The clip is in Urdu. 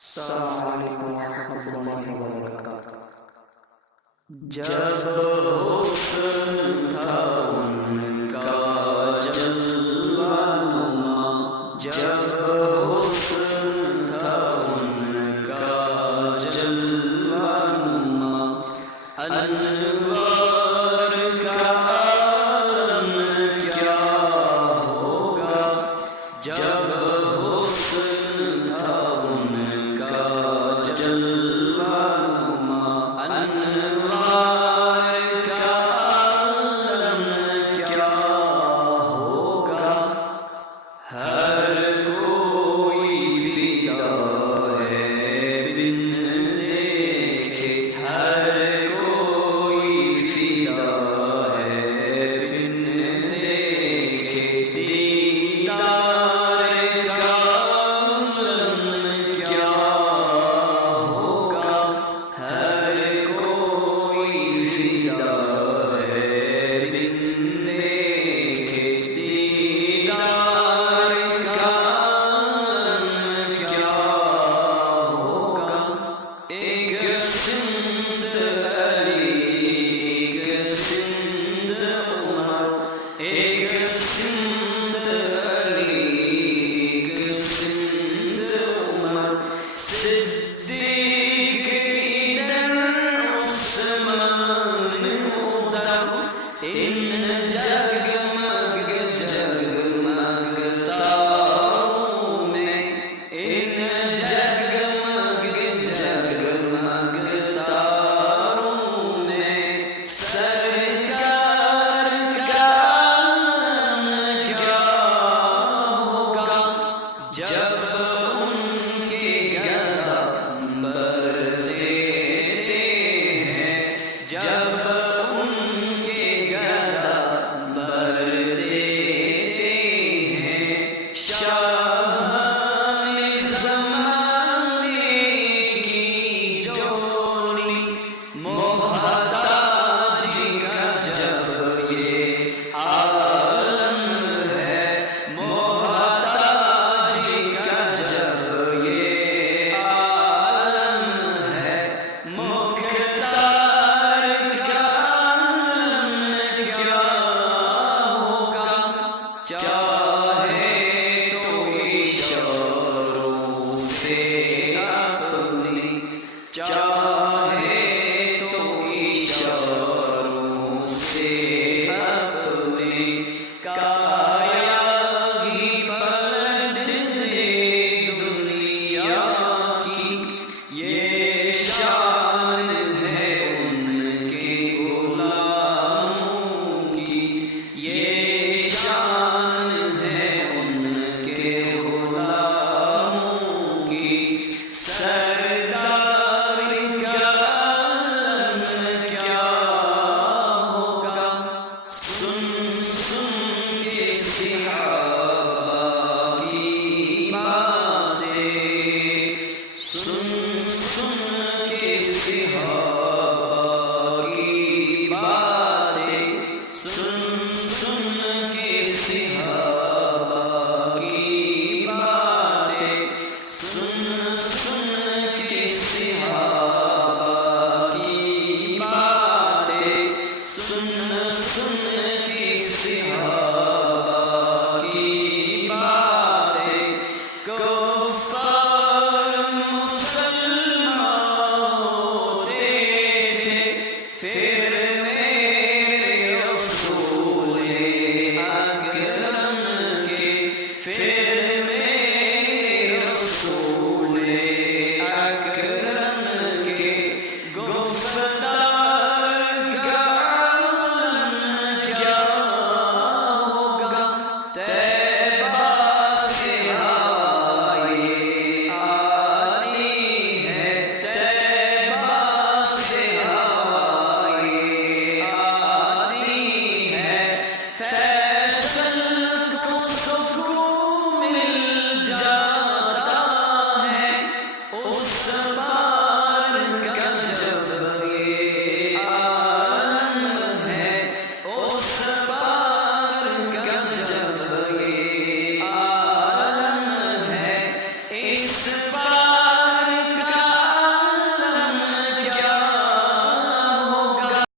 السلام علیکم ورحمۃ اللہ وبرکاتہ۔ جب حسن تھا ان کا جلوہ نما، جب حسن تھا ان کا جلوہ نما، انوار کا عالم کیا ہوگا، جب حسن تھا ان کا جلوہ نما، انوار کا عالم کیا ہوگا، ہر کوئی فدا ہے بن دیکھے، ہر کوئی فدا ہے بن دیکھے، دیدار کا عالم کیا ہوگا، ہر کوئی فدا ہے بن دیکھے، دیدار کا عالم کیا ہوگا، ایک سندھ علی، ایک سندھ عمر، ایک سندھ علی، ایک سندھ عمر، صدیق ادھر عثمان ادھر، ان جگمگ جگمگ تاروں میں، ان جگمگ جگمگ تاروں میں، سرکار کا عالم کیا ہوگا، جب ان کے گدا برتے ہیں، جب ان کے گدا برتے ہیں، شاہان زمانے کی جوڑی، محتاج کا جب یہ عالم ہے، محتاج کا جب یہ عالم ہے، مختار کا عالم کیا ہوگا، چاہے تو اشاروں سے اپنی، چاہے تو اشاروں سے اپنی کایا ہی پلٹ دے دنیا کی، یہ شان ہے ان کے غلاموں کی، یہ شان ہے ان کے غلاموں کی، سردار کا عالم کیا ہوگا، سن سن کے صحابہ کی باتیں، سن سن کے صحابہ کی باتیں، سن سن کے صحابہ کی باتیں، سن سن کے صحابہ کی باتیں، سن سن کے صحابہ کی باتیں، کفار مسلمان ہوتے تھے، پھر میرے رسول اکرم کے، پھر میرے رسول اکرم کے، گفتار کا عالم کیا ہوگا، طیبہ سے ہوائیں آتی ہے، طیبہ سے ہوائیں آتی ہے، فیصل کو سکون مل جاتا ہے، اس بار کا جب یہ عالم ہے، اس بار کا جب یہ عالم ہے، اس